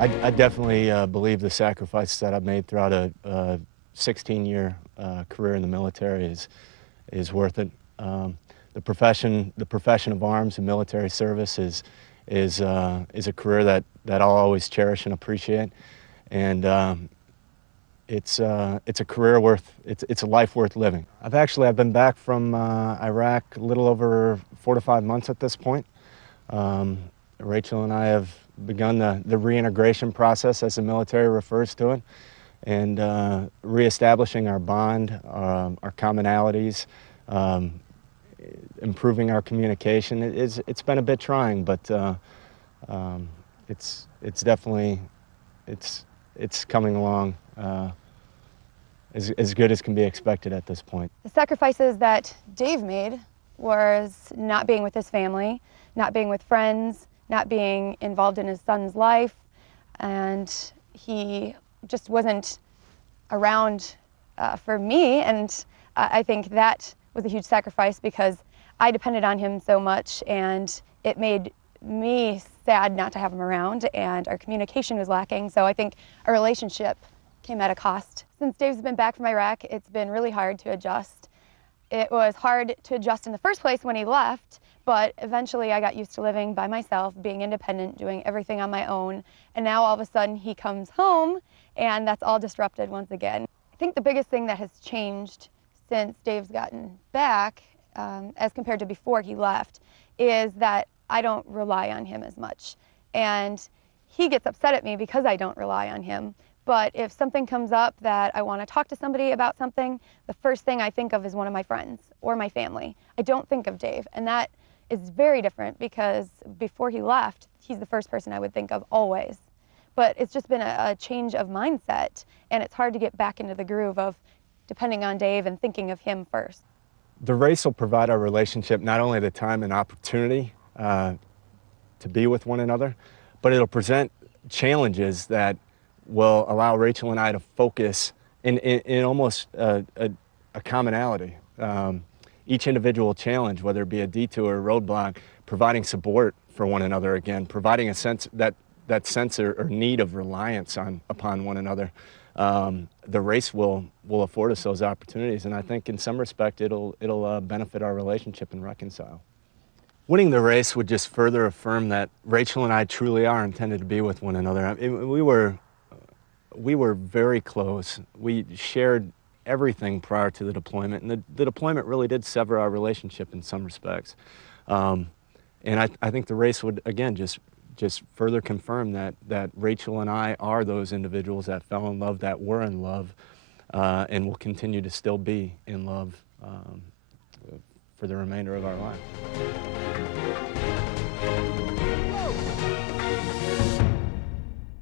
I definitely believe the sacrifices that I've made throughout a 16-year career in the military is worth it. The profession of arms and military service is a career that I'll always cherish and appreciate, and it's a career it's a life worth living. I've been back from Iraq a little over 4 to 5 months at this point. Rachel and I have begun the reintegration process, as the military refers to it, and reestablishing our bond, our commonalities, improving our communication. It's been a bit trying, but it's definitely it's coming along as good as can be expected at this point. The sacrifices that Dave made was not being with his family, not being with friends, not being involved in his son's life, and he just wasn't around for me, and I think that was a huge sacrifice because I depended on him so much, and it made me sad not to have him around, and our communication was lacking, so I think our relationship came at a cost. Since Dave's been back from Iraq, it's been really hard to adjust. It was hard to adjust in the first place when he left, but eventually I got used to living by myself, being independent, doing everything on my own, and now all of a sudden he comes home and that's all disrupted once again. I think the biggest thing that has changed since Dave's gotten back, as compared to before he left, is that I don't rely on him as much. And he gets upset at me because I don't rely on him. But if something comes up that I want to talk to somebody about something, the first thing I think of is one of my friends or my family. I don't think of Dave, and that is very different because before he left, he's the first person I would think of always. But it's just been a change of mindset, and it's hard to get back into the groove of depending on Dave and thinking of him first. The race will provide our relationship not only the time and opportunity to be with one another, but it'll present challenges that will allow Rachel and I to focus in almost a commonality. Each individual challenge, whether it be a detour or roadblock, providing support for one another again, providing a sense that sense or need of reliance upon one another. The race will afford us those opportunities, and I think in some respect it'll benefit our relationship and reconcile. Winning the race would just further affirm that Rachel and I truly are intended to be with one another. We were very close. We shared everything prior to the deployment, and the deployment really did sever our relationship in some respects. And I think the race would, again, just further confirm that Rachel and I are those individuals that fell in love, that were in love, and will continue to still be in love for the remainder of our life.